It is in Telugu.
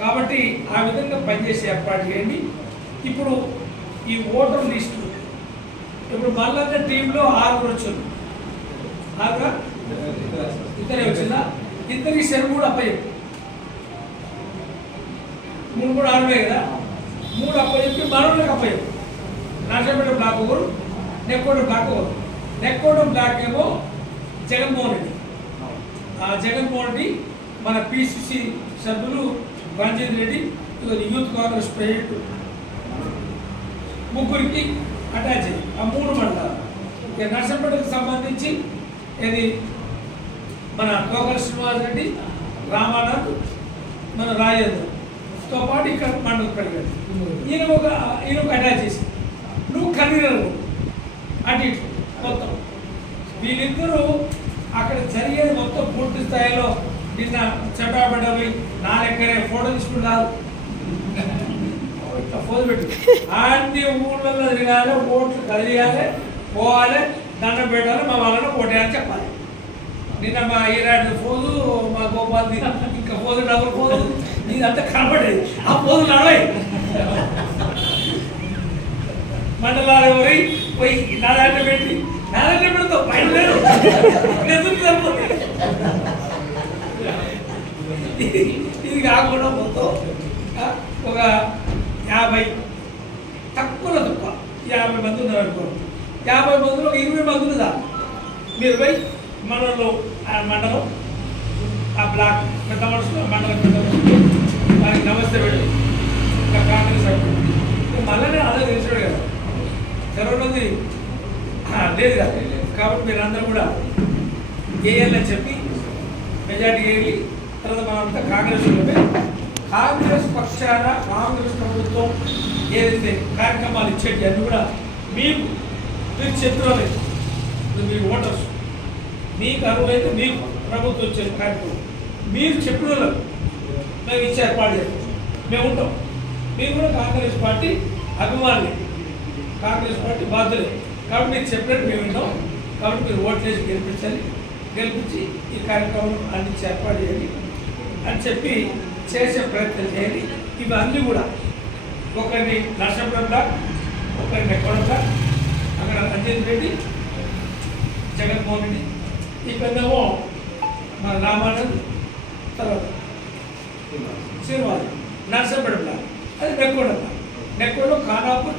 కాబట్టి ఆ విధంగా పనిచేసి ఏర్పాటు చేయండి. ఇప్పుడు ఈ ఓటర్ లిస్టు ఇప్పుడు మల్లన్న టీంలో 6 వచ్చారు. 6 ఇద్దరే వచ్చిందా? ఇద్దరికి సెలవు కూడా అప్పచెప్పి 3 కూడా 6 కదా. 3 అప్పచెప్పి మరొకరికి అప్పచెప్పి నర్సంపేట బ్లాక్ ఒకరు, నెక్కోడం బ్లాక్ ఒకరు. నెక్కోడం బ్లాక్ ఏమో జగన్మోహన్ రెడ్డి. ఆ జగన్మోహన్ రెడ్డి మన పిసిసి సభ్యులు రంజిత్ రెడ్డి, యూత్ కాంగ్రెస్ ప్రెసిడెంట్ ముగ్గురికి అటాచ్ అయ్యి ఆ 3 మండలాలు. ఇక నర్సంపేటకు సంబంధించి ఇది మన కోకల శ్రీనివాస్ రెడ్డి, రామానాథ్, మన రాజేంద్రతో పాటు ఇక్కడ మండలం పెరిగాడు. ఈయన ఒక అటాచ్ చేసి నువ్వు కన్వీనర్ అటు ఇటు మొత్తం వీళ్ళిద్దరూ అక్కడ జరిగేది మొత్తం పూర్తి స్థాయిలో నిన్న చెప్పబడ్డవి. నా లెక్కనే ఫోటో తీసుకుంటారు, ఫోటో పెట్టు అన్ని ఊళ్ళల్లో తిరగాలి, ఓట్లు కలియాలి, పోవాలి, దండం పెట్టాలి, మా వాళ్ళని ఓటేయాలని చెప్పాలి. నిన్న మా ఈరాడు ఫోజు, మా గోపాల్ ఇంకా ఫోజు డబుల్ ఫోజు ఇదంతా కనపడేది. ఆ ఫోజు నడవై మండలాలు ఎవరి పోయి నా దాంట్లో పెట్టి నా దాంట్లో పెడతావు బయట లేదు సరిపోతుంది. ఇది కాకుండా మొత్తం ఒక 50 తక్కువ 50 మంది ఉన్నారు అనుకోండి. 50 మందిలో 20 మంది ఉన్నదా మీరు పోయి మనలో ఆ మండలం ఆ బ్లాక్ పెద్ద మనుషులు మండలం పెద్ద మనుషులు వారికి నమస్తే పెట్టి ఇంకా కాంగ్రెస్ మళ్ళీ అదే తెలిసాడు కదా తెరవనుంది లేదు కదా. కాబట్టి మీరు అందరూ కూడా వేయాలని చెప్పి మెజార్టీ వేయాలి. తర్వాత మనంతా కాంగ్రెస్ పక్షాన కాంగ్రెస్ ప్రభుత్వం ఏదైతే కార్యక్రమాలు ఇచ్చేటి అన్నీ కూడా మీరు చెప్తున్నారు. మీరు ఓటర్స్ మీకు అర్హులైతే మీకు ప్రభుత్వం వచ్చే కార్యక్రమం మీరు చెప్పిన వాళ్ళకు మేము ఇచ్చే ఏర్పాటు చేస్తాం, మేము ఉంటాం. మీరు కూడా కాంగ్రెస్ పార్టీ అభిమానులే, కాంగ్రెస్ పార్టీ బాధ్యులే. కాబట్టి మీరు చెప్పినట్టు మేము వింటాం. కాబట్టి మీరు ఓట్లేసి గెలిపించాలి, గెలిపించి ఈ కార్యక్రమం అందించి ఏర్పాటు చేయాలి అని చెప్పి చేసే ప్రయత్నం చేయాలి. ఇవన్నీ కూడా ఒకరిని నర్సంపేట బ్లాక్, ఒకరిని నెక్కోడం బ్లాక్, అక్కడ రంజిత్ రెడ్డి, జగన్మోహన్ రెడ్డి, ఇక్కడేమో మన రామానంద్, తర్వాత శ్రీనివాస్ నర్సంపేట బ్లాక్, అది నెక్కోడం బ్లాక్. నెక్కోడలో ఖానాపూర్